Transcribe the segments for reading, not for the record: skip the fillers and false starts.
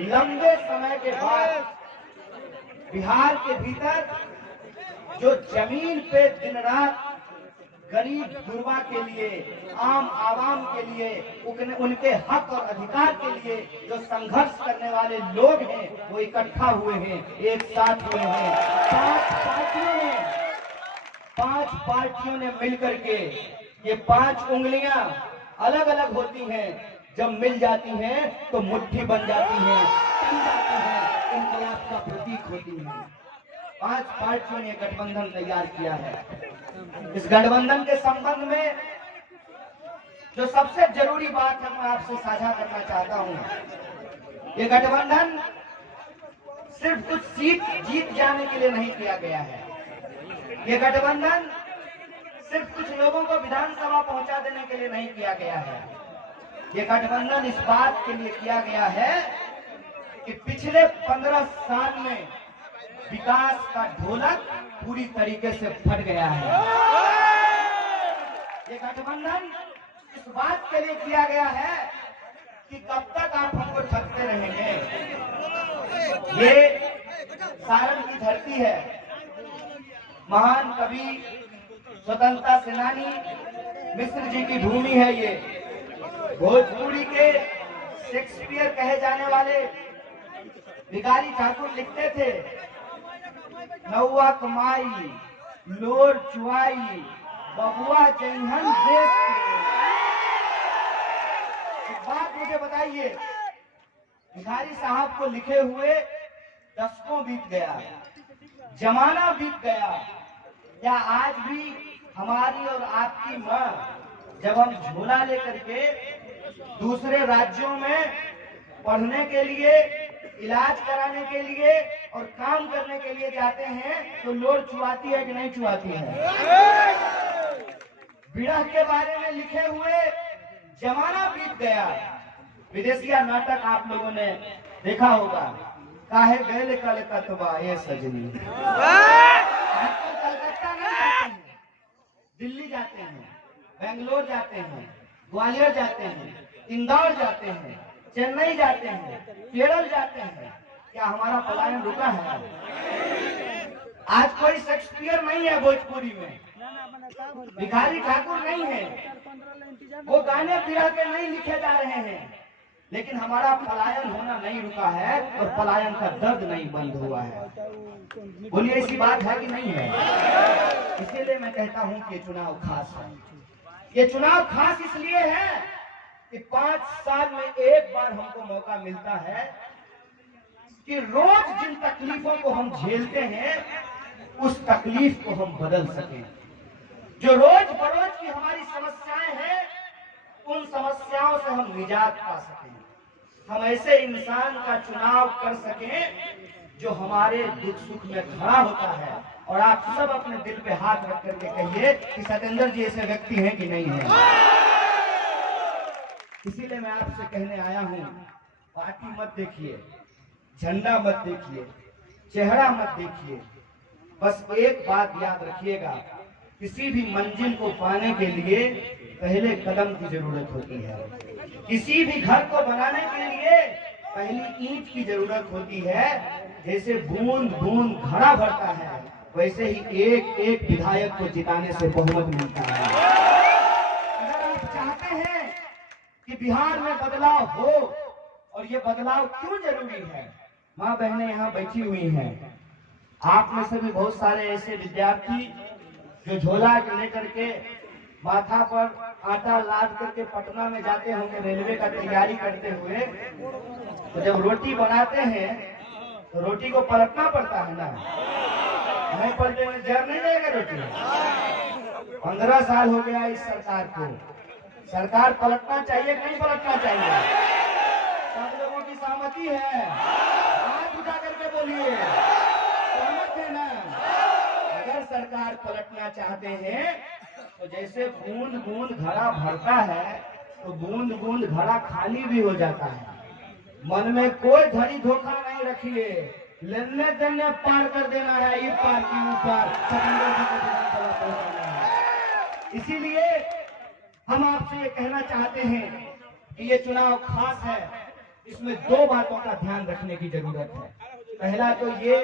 लंबे समय के बाद बिहार के भीतर जो जमीन पे दिन रात गरीब गुरबा के लिए, आम आवाम के लिए, उनके हक और अधिकार के लिए जो संघर्ष करने वाले लोग हैं वो इकट्ठा हुए हैं, एक साथ हुए हैं। पांच पार्टियों ने मिलकर के, ये 5 उंगलियां अलग अलग होती हैं, जब मिल जाती हैं तो मुट्ठी बन जाती हैं, बन जाती हैं, इंकलाब का प्रतीक होती हैं। 5 पार्टियों ने गठबंधन तैयार किया है। इस गठबंधन के संबंध में जो सबसे जरूरी बात है मैं आपसे साझा करना चाहता हूं। ये गठबंधन सिर्फ कुछ सीट जीत जाने के लिए नहीं किया गया है। ये गठबंधन सिर्फ कुछ लोगों को विधानसभा पहुंचा देने के लिए नहीं किया गया है। ये गठबंधन इस बात के लिए किया गया है कि पिछले 15 साल में विकास का ढोलक पूरी तरीके से फट गया है। ये गठबंधन इस बात के लिए किया गया है कि कब तक आप हमको ठगते रहेंगे। ये सारण की धरती है, महान कवि, स्वतंत्रता सेनानी मिश्र जी की भूमि है। ये भोजपुरी के शेक्सपियर कहे जाने वाले भिखारी ठाकुर लिखते थे, नौवा कमाई लोर चुआई बबुआ जैहन देश। एक बात मुझे बताइए, भिखारी साहब को लिखे हुए दशकों बीत गया, जमाना बीत गया, क्या आज भी हमारी और आपकी मां जब हम झोला लेकर के दूसरे राज्यों में पढ़ने के लिए, इलाज कराने के लिए और काम करने के लिए जाते हैं तो लोर चुआती है कि नहीं चुआती है? विरह के बारे में लिखे हुए जमाना बीत गया। विदेशिया नाटक आप लोगों ने देखा होगा, काहे गए कलकत्ता ये सजनी। आजकल कलकत्ता नहीं जाते हैं, दिल्ली जाते हैं, बेंगलोर जाते हैं, ग्वालियर जाते हैं, इंदौर जाते हैं, चेन्नई जाते हैं, केरल जाते हैं। क्या हमारा पलायन रुका है? आज कोई शेक्सपियर नहीं है भोजपुरी में, भिखारी ठाकुर नहीं है, वो गाने बिरह के नहीं लिखे जा रहे हैं, लेकिन हमारा पलायन होना नहीं रुका है और पलायन का दर्द नहीं बंद हुआ है। बोलिए, ऐसी बात है कि नहीं है? इसीलिए मैं कहता हूं कि चुनाव खास है। ये चुनाव खास इसलिए है कि 5 साल में एक बार हमको मौका मिलता है कि रोज जिन तकलीफों को हम झेलते हैं उस तकलीफ को हम बदल सकें। जो रोज बरोज की हमारी समस्याएं हैं उन समस्याओं से हम निजात पा सकें। हम ऐसे इंसान का चुनाव कर सकें जो हमारे दुख सुख में खड़ा होता है। और आप सब अपने दिल पे हाथ रख करके कहिए कि सत्येंद्र जी ऐसे व्यक्ति हैं कि नहीं है। इसीलिए मैं आपसे कहने आया हूं, पार्टी मत देखिए, झंडा मत देखिए, चेहरा मत देखिए, बस एक बात याद रखिएगा, किसी भी मंजिल को पाने के लिए पहले कदम की जरूरत होती है। किसी भी घर को बनाने के लिए पहली ईंट की जरूरत होती है। जैसे बूंद बूंद घड़ा भरता है, वैसे ही एक एक विधायक को जिताने से बहुमत मिलता है। अगर आप चाहते हैं कि बिहार में बदलाव हो, और ये बदलाव क्यों जरूरी है, माँ बहनें यहाँ बैठी हुई हैं, आप में से भी बहुत सारे ऐसे विद्यार्थी जो झोला लेकर के माथा पर आटा लाद करके पटना में जाते होंगे रेलवे का तैयारी करते हुए, तो जब रोटी बनाते हैं तो रोटी को पलटना पड़ता है ना, नहीं पलटेंगे जर नहीं जाएगा रोटी। 15 साल हो गया इस सरकार को, सरकार पलटना चाहिए नहीं पलटना चाहिए? सब लोगों की सहमति है? हाथ उठा करके बोलिए, सहमत है ना? अगर सरकार पलटना चाहते हैं तो जैसे बूंद बूंद घड़ा भरता है तो बूंद बूंद घड़ा खाली भी हो जाता है। मन में कोई धड़ी धोखा नहीं रखिए, लेने देने पार कर देना है, इस पार की ऊपर है। इसीलिए हम आपसे ये कहना चाहते हैं कि ये चुनाव खास है, इसमें दो बातों का ध्यान रखने की जरूरत है। पहला तो ये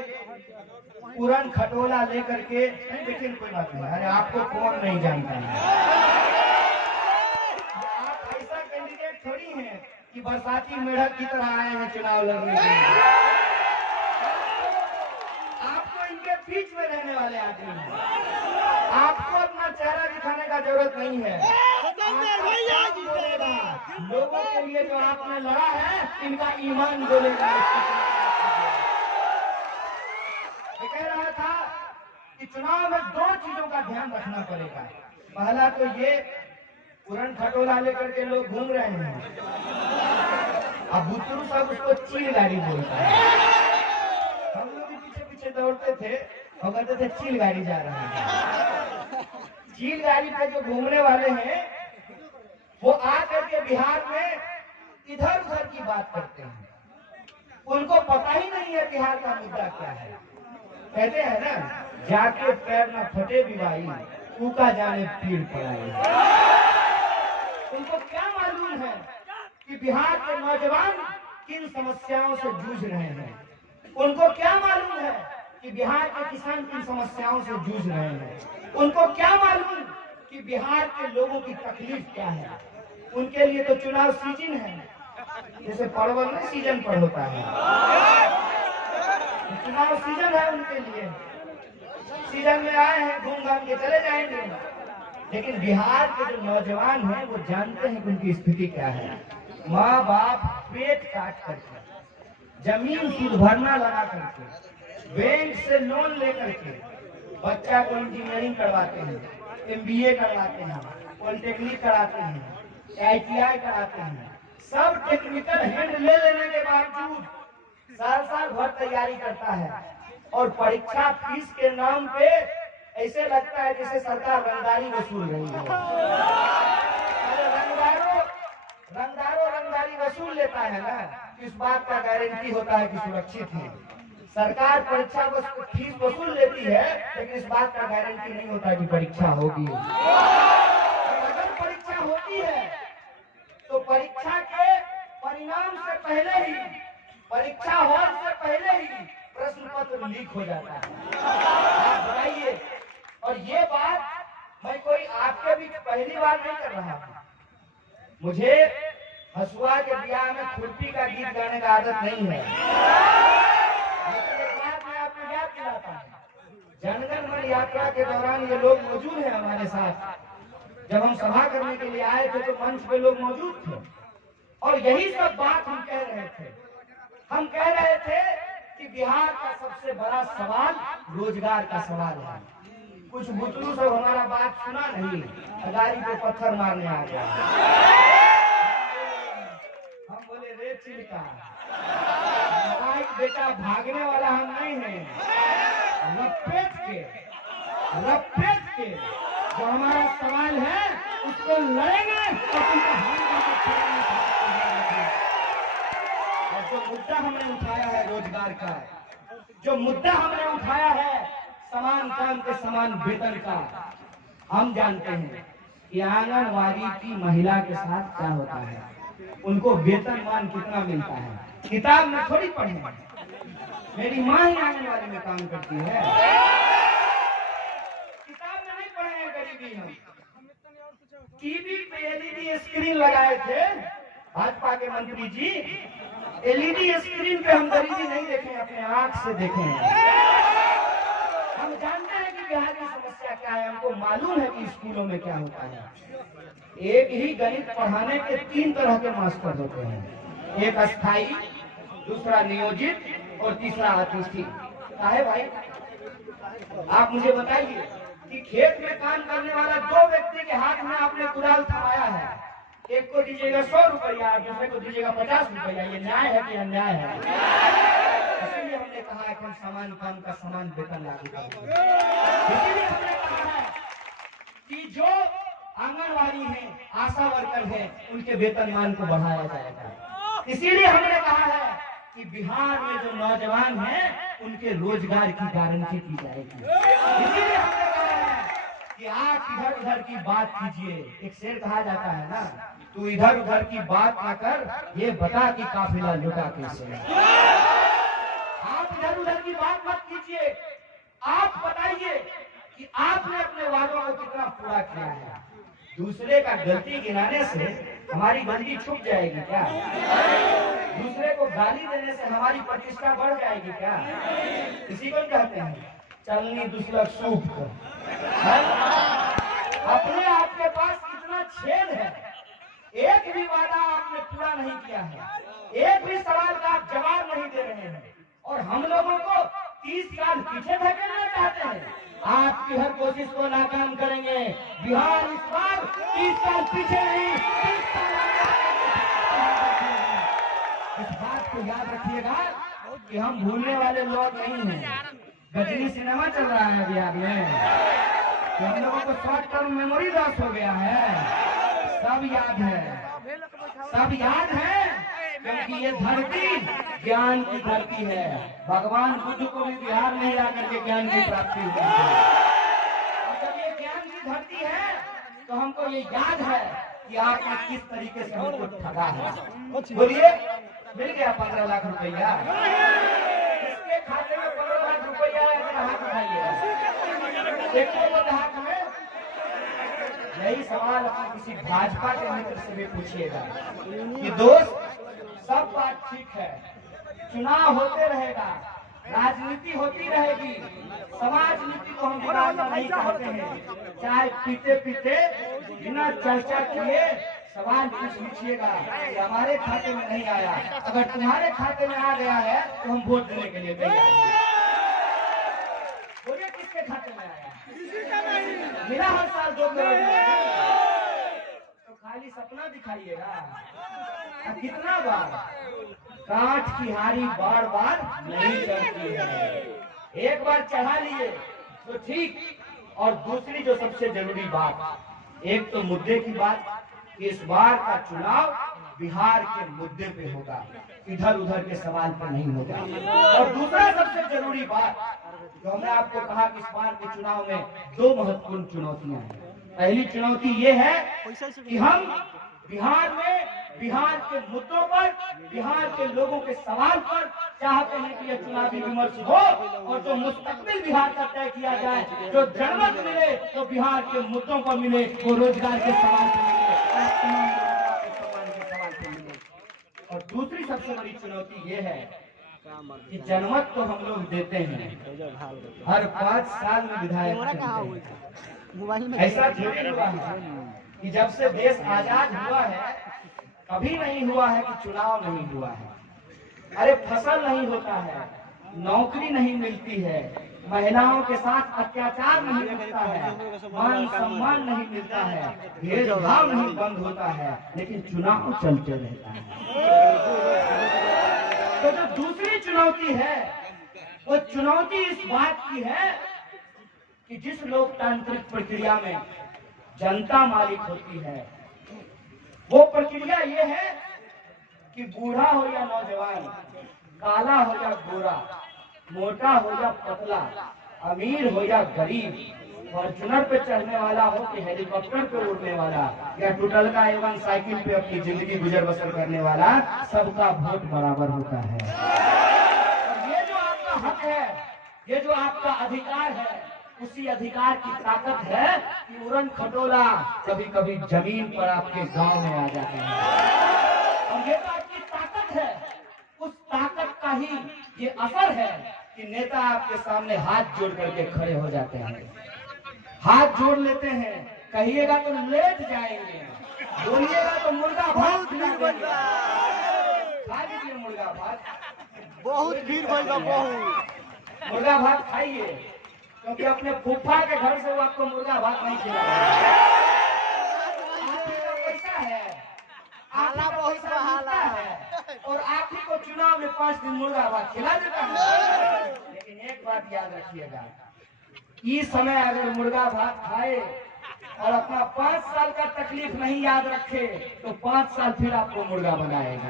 पूरन खटोला लेकर के, लेकिन कोई बात नहीं, अरे आपको कौन नहीं जानता है, आप ऐसा कैंडिडेट थोड़ी हैं कि बरसाती मेढक की तरह आए हैं चुनाव लड़ने के लिए। आपको इनके बीच में रहने वाले आदमी हैं, आपको अपना चेहरा दिखाने का जरूरत नहीं है। लोगों के लिए जो आपने लड़ा है, इनका ईमान बोलेगा। मैं कह रहा था कि चुनाव में दो चीजों का ध्यान रखना पड़ेगा। पहला तो ये पूरन खटोला लेकर के लोग घूम रहे हैं, अब बुतरू सब उसको चील गाड़ी बोलता है। हम लोग भी पीछे पीछे दौड़ते थे और कहते थे चील गाड़ी जा रहा है। चील गाड़ी पे जो घूमने वाले हैं वो आकर के बिहार में इधर उधर की बात करते हैं, उनको पता ही नहीं है बिहार का मुद्दा क्या है। कहते हैं ना, जाके पैर न फटे बिवाई, ऊका जाने पीड़ पड़ाई। उनको क्या मालूम है कि बिहार के नौजवान किन समस्याओं से जूझ रहे हैं, उनको क्या मालूम है कि बिहार के किसान किन समस्याओं से जूझ रहे हैं, उनको क्या मालूम कि बिहार के लोगों की तकलीफ क्या है। उनके लिए तो चुनाव सीजन है, जैसे परवल में सीजन पर होता है, चुनाव सीजन है उनके लिए। सीजन में आए हैं, घूम घाम के चले जाएंगे। लेकिन बिहार के जो नौजवान हैं वो जानते हैं कि उनकी स्थिति क्या है। माँ बाप पेट काट करके, जमीन सूद भरना लगा करके, बैंक से लोन लेकर के बच्चा को इंजीनियरिंग करवाते हैं, MBA करवाते हैं, पॉलिटेक्निक कराते हैं, ITI कराते हैं। सब टेक्निकल हैंड ले लेने के बावजूद साल भर तैयारी करता है और परीक्षा फीस के नाम पे ऐसे लगता है जैसे सरकार रंगदारी वसूल रही है। अरे रंगदारी वसूल लेता है ना, इस बात का गारंटी होता है कि सुरक्षित है। सरकार परीक्षा फीस वसूल लेती है, लेकिन इस बात का गारंटी नहीं होता कि परीक्षा होगी। अगर परीक्षा होती है तो परीक्षा के परिणाम से पहले ही, परीक्षा हॉल से पहले ही प्रश्न पत्र लीक हो जाता है। आप बताइए, और ये बात मैं कोई आपके भी पहली बार नहीं कर रहा हूँ। मुझे हसुआ के ब्याह में खुरपी का गीत गाने का आदत नहीं है, लेकिन एक बात मैं आपको याद दिलाता हूँ। जनगण मन यात्रा के दौरान ये लोग मौजूद हैं हमारे साथ। जब हम सभा करने के लिए आए थे तो मंच पे लोग मौजूद थे और यही सब बात हम कह रहे थे। हम कह रहे थे कि बिहार का सबसे बड़ा सवाल रोजगार का सवाल है। कुछ बुतरू सब हमारा बात सुना नहीं, गाड़ी पे पत्थर मारने आ गया। हम बोले रे चिलका, बेटा भागने वाला हम नहीं है, लपेट के जो हमारा सवाल है उसको लड़ेंगे और जो मुद्दा हमने उठाया है रोजगार का, जो मुद्दा हमने उठाया है समान काम के समान वेतन का, हम जानते हैं कि आंगनवाड़ी की महिला के साथ क्या होता है, उनको वेतनमान कितना मिलता है। किताब में थोड़ी पढ़े, मेरी माँ ही आंगनवाड़ी में काम करती है, किताब में नहीं पढ़े हैं गरीबी। हम टीवी पे LED स्क्रीन लगाए थे भाजपा के मंत्री जी, LED स्क्रीन पे हम गरीबी नहीं देखे, अपने आंख से देखे हैं। हम जानते हैं कि बिहार की समस्या क्या है, हमको मालूम है कि स्कूलों में क्या होता है। एक ही गणित पढ़ाने के 3 तरह के मास्टर होते हैं, एक अस्थायी, दूसरा नियोजित और तीसरा अतिथि। है भाई, आप मुझे बताइए कि खेत में काम करने वाला 2 व्यक्ति के हाथ में आपने कुदाल थमाया है, एक को दीजिएगा 100 रुपया, दूसरे को दीजिएगा 50 रुपया, ये न्याय है कि अन्याय है? इसीलिए हमने कहा है कि हम समान काम का समान वेतन लागू करेंगे। इसीलिए हमने कहा है कि जो आंगनवाड़ी है, आशा वर्कर है, उनके वेतनमान को बढ़ाया जाएगा। इसीलिए हमने कहा है कि बिहार में जो नौजवान हैं उनके रोजगार की गारंटी की जाएगी। इसीलिए हमने कहा है कि आप इधर उधर की बात कीजिए। एक शेर कहा जाता है ना तू इधर उधर की बात ना कर, ये बता कि काफिला लुटा कैसे। आप इधर उधर की बात मत कीजिए, आप बताइए कि आपने अपने वादों को कितना पूरा किया है। दूसरे का गलती गिनाने से हमारी गलती छुप जाएगी क्या? दूसरे को गाली देने से हमारी प्रतिष्ठा बढ़ जाएगी क्या? इसी को कहते हैं चलनी दुसलक सूख कर। अपने आपके पास इतना छेद है, एक भी वादा आपने पूरा नहीं किया है, एक भी सवाल का आप जवाब नहीं दे रहे हैं, और हम लोगों को 30 साल पीछे धकेलना चाहते हैं। आपकी हर कोशिश को नाकाम करेंगे। बिहार इस बार 30 साल पीछे नहीं, 30 साल इस बात को याद रखिएगा कि हम भूलने वाले लोग नहीं हैं। गजनी सिनेमा चल रहा है बिहार में, तो हम लोगों को शॉर्ट टर्म मेमोरी लॉस हो गया है। सब याद है, सब याद है, क्योंकि ये धरती ज्ञान की धरती है। भगवान बुद्ध को भी बिहार में ही आकर के ज्ञान की प्राप्ति हुई है। और जब ये ज्ञान की धरती है तो हमको ये याद है कि आपने किस तरीके से हमको ठगा है। बोलिए, मिल गया 15 लाख रुपया? किसके खाते में 15 लाख रुपया है? हाथ उठाइए, देखो तो हाथ में। यही सवाल अपने किसी भाजपा के मित्र से भी पूछिएगा कि दोस्त, सब बात ठीक है, चुनाव होते रहेगा, राजनीति होती रहेगी, समाज नीति को हम बिगाड़ना नहीं चाहते हैं। चाय पीते पीते बिना चर्चा किए सवाल पूछ लीजिएगा कि हमारे खाते में नहीं आया, अगर तुम्हारे खाते में आ गया है तो हम वोट देने के लिए तैयार हैं। बोलिए, किसके खाते में आया? मिला हर साल 2 करोड़। तो खाली सपना दिखाइएगा। कितना बार? काठ की हारी बार बार नहीं चढ़ती है। एक बार चढ़ा लिए तो ठीक। और दूसरी जो सबसे जरूरी बात, एक तो मुद्दे की बात, इस बार का चुनाव बिहार के मुद्दे पे होगा, इधर उधर के सवाल पर नहीं होगा। और दूसरा सबसे जरूरी बात जो हमने आपको कहा कि इस बार के चुनाव में 2 महत्वपूर्ण चुनौतियां हैं। पहली चुनौती ये है कि हम बिहार में बिहार के मुद्दों पर, बिहार के लोगों के सवाल पर चाहते हैं कि यह चुनावी विमर्श हो और जो मुस्तकबिल बिहार का तय किया जाए, जो जनमत मिले तो बिहार के मुद्दों पर मिले, वो रोजगार के सवाल पर मिले, सम्मान के सवाल पर मिले। और दूसरी सबसे बड़ी चुनौती ये है कि जनमत तो हम लोग देते हैं, हर 5 साल में विधायक चुनते हैं। ऐसा थोड़ी हुआ है कि जब से देश आजाद हुआ है कभी नहीं हुआ है कि चुनाव नहीं हुआ है। अरे फसल नहीं होता है, नौकरी नहीं मिलती है, महिलाओं के साथ अत्याचार नहीं होता है, मान सम्मान नहीं मिलता है, भेदभाव नहीं बंद होता है, लेकिन चुनाव चलते रहता है। तो जो दूसरी चुनौती है वो चुनौती इस बात की है कि जिस लोकतांत्रिक प्रक्रिया में जनता मालिक होती है, वो प्रक्रिया ये है कि बूढ़ा हो या नौजवान, काला हो या गोरा, मोटा हो या पतला, अमीर हो या गरीब, फॉर्च्यूनर पे चढ़ने वाला हो कि हेलीकॉप्टर पे उड़ने वाला या टुटलका एवं साइकिल पे अपनी जिंदगी गुजर बसर करने वाला, सबका वोट बराबर होता है। और ये जो आपका हक है, ये जो आपका अधिकार है, उसी अधिकार की ताकत है कि उड़न खटोला कभी कभी जमीन पर आपके गांव में आ जाते हैं। और ये तो आपकी ताकत है, उस ताकत का ही ये असर है कि नेता आपके सामने हाथ जोड़ करके खड़े हो जाते हैं, हाथ जोड़ लेते हैं, कहिएगा तो लेट जाएंगे, बोलिएगा तो मुर्गा भात खा लीजिए। मुर्गा भात बहुत भीड़ भइल बा, बहुत मुर्गा भात खाइए, क्योंकि अपने फूफा के घर से वो आपको मुर्गा भात नहीं खिलाएगा। आप ही का पैसा है, हाला बहुत हाला है, और आप ही को चुनाव में 5 दिन मुर्गा भात खिला देता है। लेकिन एक बात याद रखिएगा, इस समय अगर मुर्गा भात खाए और अपना 5 साल का तकलीफ नहीं याद रखे तो 5 साल फिर आपको मुर्गा बनाएगा।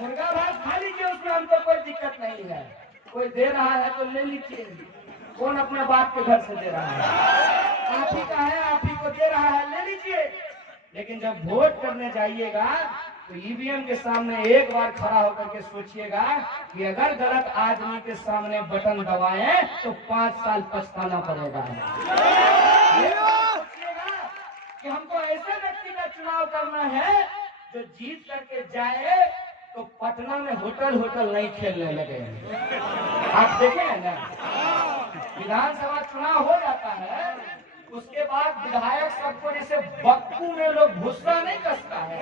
मुर्गा भात खा लीजिए, उसमें हमको कोई दिक्कत नहीं है, कोई दे रहा है तो ले लीजिए, कौन अपने बाप के घर से दे रहा है, आप ही का है, आप ही को दे रहा है, ले लीजिए। लेकिन जब वोट करने जाइएगा तो ईवीएम के सामने एक बार खड़ा होकर के सोचिएगा कि अगर गलत आदमी के सामने बटन दबाएं तो 5 साल पछताना पड़ेगा। सोचिएगा कि हमको ऐसे व्यक्ति का चुनाव करना है जो जीत करके जाए तो पटना में होटल नहीं खेलने लगे। आप देखे हैं ना, विधानसभा चुनाव हो जाता है, उसके बाद विधायक सबको जैसे बक्कू में लोग भुस्सा नहीं कसता है,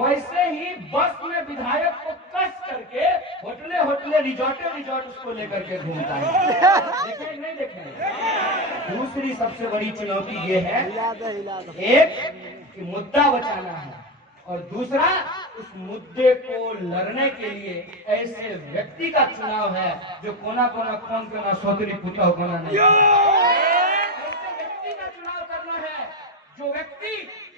वैसे ही बस में विधायक को कस करके होटले रिजॉर्ट उसको लेकर के घूमता है। देखे नहीं देखे। दूसरी सबसे बड़ी चुनौती ये है, एक कि मुद्दा बचाना है और दूसरा उस मुद्दे को लड़ने के लिए ऐसे व्यक्ति का चुनाव है जो कोना कोना कौन कोना सौतरी पुता कोना नहीं, ऐसे व्यक्ति का चुनाव करना है जो व्यक्ति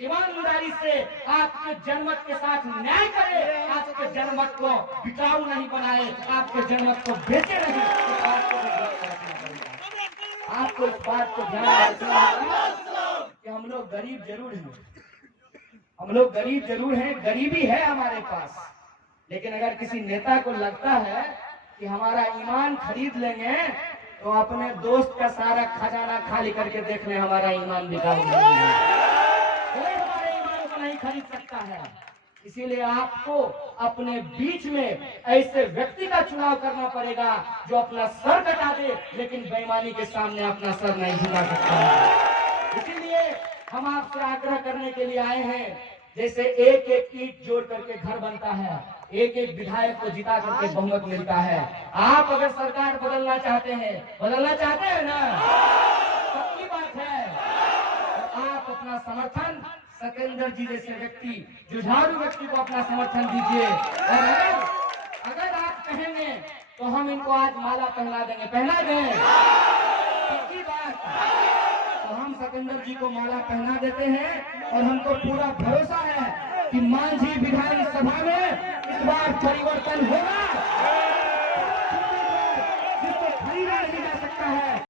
ईमानदारी से आपके जनमत के साथ न्याय करे, आपके जनमत को बिकाऊ नहीं बनाए, आपके जनमत को बेचे नहीं। आपको इस बात को ध्यान रखना है कि हम लोग गरीब जरूर हैं, गरीबी है हमारे पास, लेकिन अगर किसी नेता को लगता है कि हमारा ईमान खरीद लेंगे तो अपने दोस्त का सारा खजाना खाली करके देख ले, हमारा ईमान बिका नहीं है। कोई हमारे ईमान को नहीं खरीद सकता है। इसीलिए आपको अपने बीच में ऐसे व्यक्ति का चुनाव करना पड़ेगा जो अपना सर कटा दे लेकिन बेईमानी के सामने अपना सर नहीं झुका सकता है। इसीलिए हम आपसे आग्रह करने के लिए आए हैं, जैसे एक एक ईंट जोड़ करके घर बनता है, एक एक विधायक को जिता करके बहुमत मिलता है। आप अगर सरकार बदलना चाहते हैं ना, सबकी बात है, तो आप अपना समर्थन सत्येंद्र जी जैसे व्यक्ति, जुझारू व्यक्ति को अपना समर्थन दीजिए। और अगर आप कहेंगे तो हम इनको आज माला पहना देंगे, पहना दें, सबकी बात। तो हम सत्येंद्र जी को माला पहना देते हैं और हमको पूरा भरोसा है कि मांझी विधानसभा में इस बार परिवर्तन होगा।